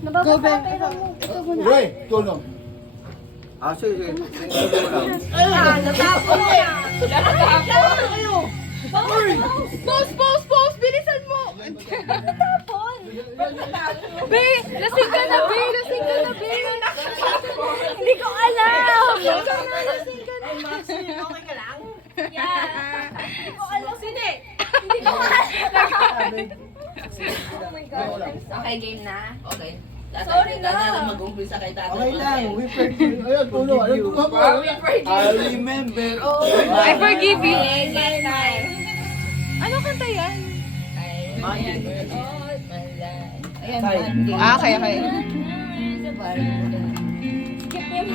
Nababasa pera mo. Ito muna. Roy, tulong. Ah, sige. Sige lang. Natapon mo yan. Pause! Bilisan mo! Natapon. Be! Lasing ka na, Be! Lasing ka na, Be! Hindi ko alam. Okay ka lang? Yeah. Hindi ko alam. Sini! Hindi ko alam. Oh my God. Okay, game na. Okay. Sorry na. Mag-umpisa kay tatay. Okay lang. We forgive you. Ayun, tulong. Ayun, tulong mo. I remember. Oh, I forgive you. Next time. Ano kanta yan? Ayan, Tay. Monday. Okay. Skip yung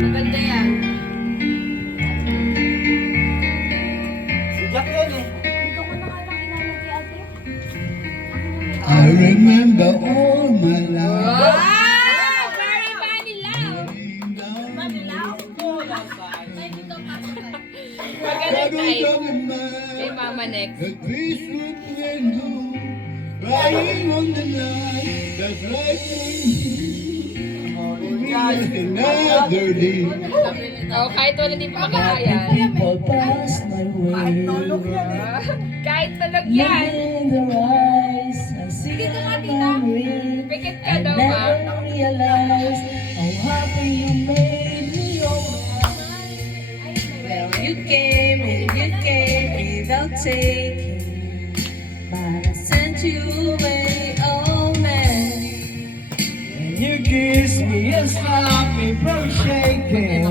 Maganda yan. Si Jack yan eh. Dito ko na nga lang inalagay ate. I remember all my life. Very Manilaw! Magaling kay Mama next. The trees would renew, crying on the night, that's like another day. Oh, kahit wala din pa makakaya. People pass my way. Kahit tulog yan. In their eyes, I see a memory. Pikit ka I daw ba? never realized how happy you made me. Well, you came without taking, but I sent you away, oh man. And you kissed me and stopped me from shaking.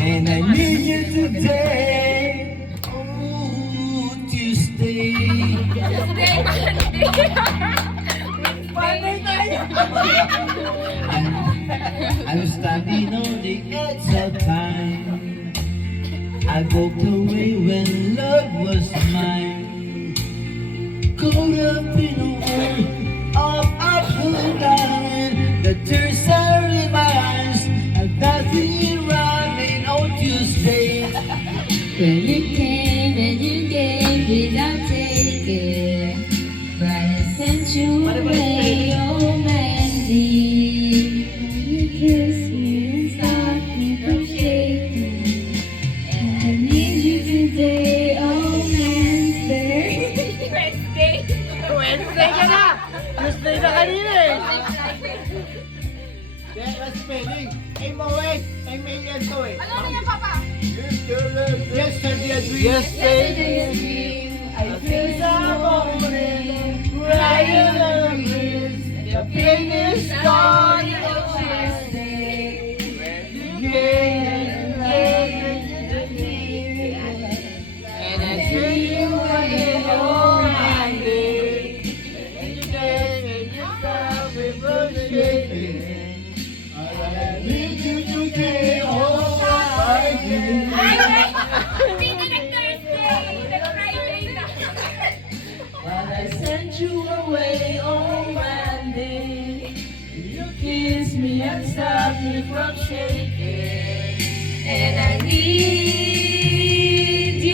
And I need you today. Oh, Tuesday. I'm standing on the edge of time. I walked away when love was mine. Caught up in a world of up and down. The tears are in my eyes, and nothing running on Tuesday. When you came without taking, but I sent you away, oh Mandy. You kissed me and stopped me from shaking, and I need you today, oh Wednesday. Wednesday ka na! Tuesday na kanina eh. Kaya spelling. Ay, mawait. Ay, may yan to eh. Ano yan, Papa? Yesterday a dream. Yesterday a dream. I feel the morning. Crying on the breeze. The pain is gone. Oh, Tuesday. When you came. And I see you again on Monday. And you came and you stopped me from shaking. I need you today, oh, I do. Hindi na nag-Thursday! Nag-Friday na! But I sent you away on Monday. You kissed me and stopped me from shaking. And I need you.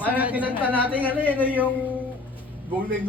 Parang kinanta natin ano yun yung Golden